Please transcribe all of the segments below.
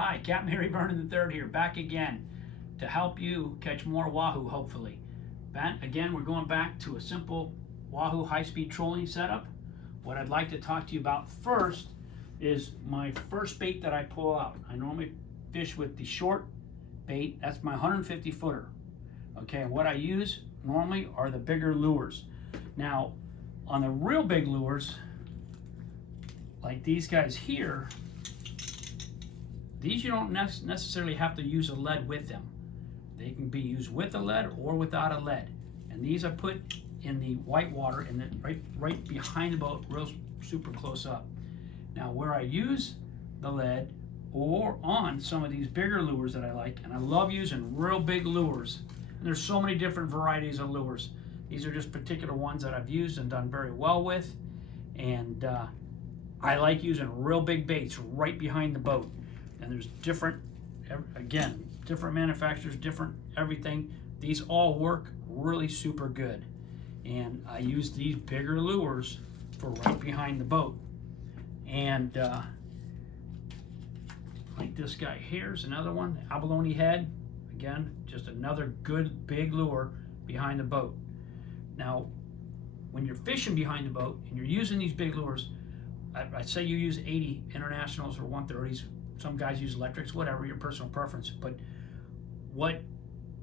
Hi, Captain Harry Vernon III here, back again to help you catch more wahoo, hopefully. Again, we're going back to a simple wahoo high-speed trolling setup. What I'd like to talk to you about first is my first bait that I pull out. I normally fish with the short bait. That's my 150 footer. Okay, and what I use normally are the bigger lures. Now, on the real big lures, like these guys here, these you don't necessarily have to use a lead with them. They can be used with a lead or without a lead. And these I put in the white water and then right behind the boat, real super close up. Now where I use the lead or on some of these bigger lures that I like, and I love using real big lures. And there's so many different varieties of lures. These are just particular ones that I've used and done very well with. And I like using real big baits right behind the boat. And there's different, again, different manufacturers, different everything. These all work really super good. And I use these bigger lures for right behind the boat. And like this guy here's another one, abalone head. Again, just another good big lure behind the boat. Now, when you're fishing behind the boat and you're using these big lures, I'd say you use 80 internationals or 130s. Some guys use electrics, whatever, your personal preference. But what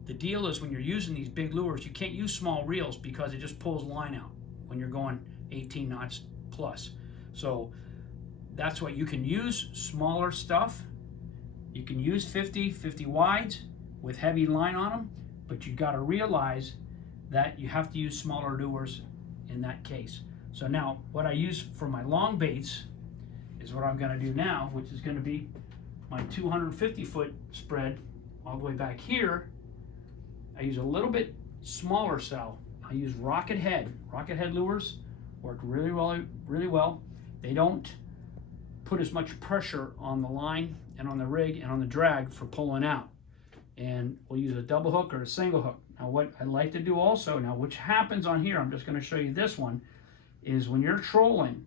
the deal is when you're using these big lures, you can't use small reels because it just pulls line out when you're going 18 knots plus. So that's what you can use smaller stuff. You can use 50 wides with heavy line on them, but you've got to realize that you have to use smaller lures in that case. So now what I use for my long baits is what I'm going to do now, which is going to be my 250 foot spread all the way back here. I use a little bit smaller cell. I use rocket head lures work really well. They don't put as much pressure on the line and on the rig and on the drag for pulling out. And we'll use a double hook or a single hook. Now what I like to do also, now which happens on here, I'm just going to show you this one, is when you're trolling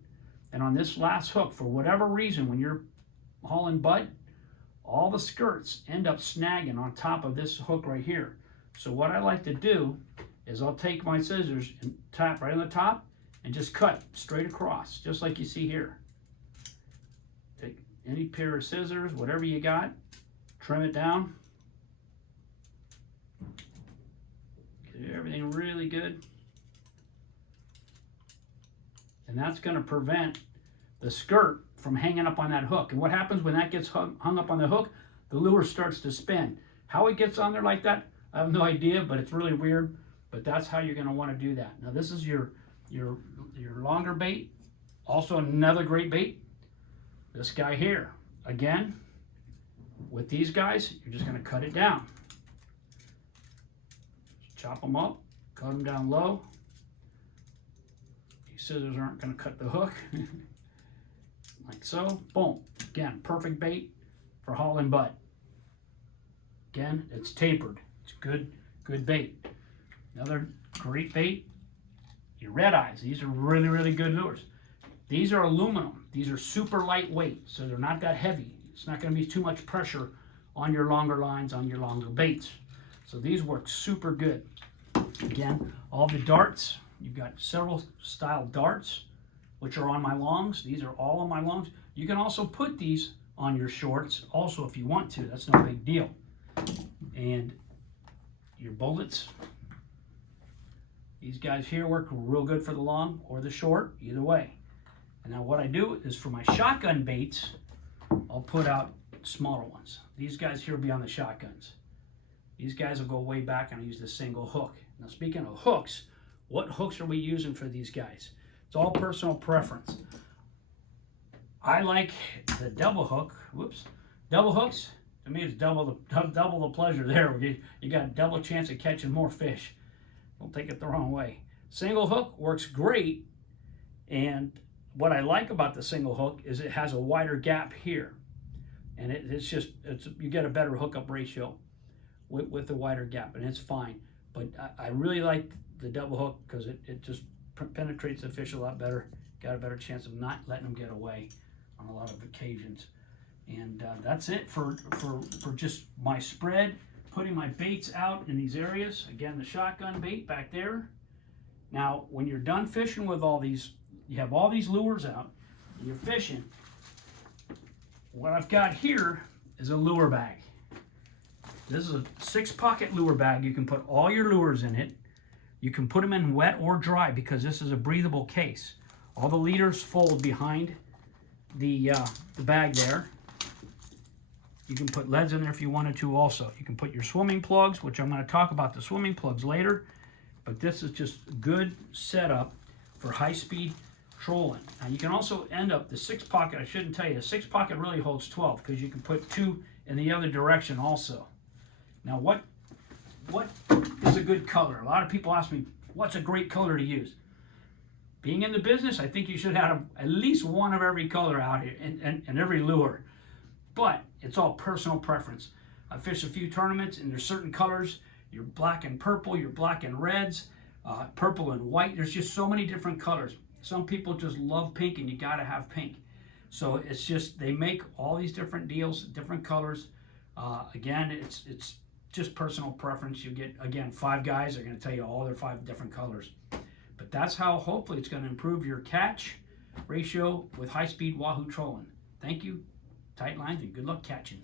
and on this last hook, for whatever reason, when you're hauling butt, all the skirts end up snagging on top of this hook right here. So what I like to do is I'll take my scissors and tap right on the top and just cut straight across, just like you see here. Take any pair of scissors, whatever you got, trim it down. Get everything really good. And that's going to prevent the skirt from hanging up on that hook. And what happens when that gets hung up on the hook? The lure starts to spin. How it gets on there like that, I have no idea, but it's really weird. But that's how you're going to want to do that. Now this is your longer bait. Also another great bait. This guy here. Again, with these guys, you're just going to cut it down. Just chop them up, cut them down low. These scissors aren't going to cut the hook. Like so, boom. Again, perfect bait for hauling butt. Again, it's tapered. It's good bait. Another great bait, your red eyes. These are really good lures. These are aluminum. These are super lightweight, so they're not that heavy. It's not going to be too much pressure on your longer lines, on your longer baits. So these work super good. Again, all the darts, you've got several style darts, which are on my longs. These are all on my longs. You can also put these on your shorts also if you want to. That's no big deal. And your bullets. These guys here work real good for the long or the short, either way. And now what I do is for my shotgun baits, I'll put out smaller ones. These guys here will be on the shotguns. These guys will go way back and I use the single hook. Now speaking of hooks, what hooks are we using for these guys? It's all personal preference. I like the double hook. Whoops. Double hooks, to me it's double the pleasure there. You got a double chance of catching more fish. Don't take it the wrong way. Single hook works great, and what I like about the single hook is it has a wider gap here. And you get a better hookup ratio with the wider gap, and it's fine. But I really like the double hook because it just penetrates the fish a lot better. Got a better chance of not letting them get away on a lot of occasions. And that's it for just my spread, putting my baits out in these areas. Again, the shotgun bait back there. Now, when you're done fishing with all these, you have all these lures out, and you're fishing, what I've got here is a lure bag. This is a 6-pocket lure bag. You can put all your lures in it. You can put them in wet or dry because this is a breathable case. All the leaders fold behind the bag there. You can put leads in there if you wanted to also. You can put your swimming plugs, which I'm going to talk about the swimming plugs later. But this is just a good setup for high-speed trolling. Now you can also end up, the 6-pocket, I shouldn't tell you, the 6-pocket really holds 12 because you can put 2 in the other direction also. Now what is a good color? A lot of people ask me, what's a great color to use? Being in the business, I think you should have at least one of every color out here and every lure. But it's all personal preference. I fished a few tournaments and there's certain colors. You're black and purple, you're black and reds, purple and white. There's just so many different colors. Some people just love pink and you gotta have pink. So it's just, they make all these different deals, different colors. Again, it's just personal preference. You get, again, 5 guys are gonna tell you all their 5 different colors. But that's how hopefully it's gonna improve your catch ratio with high-speed Wahoo trolling. Thank you. Tight lines and good luck catching.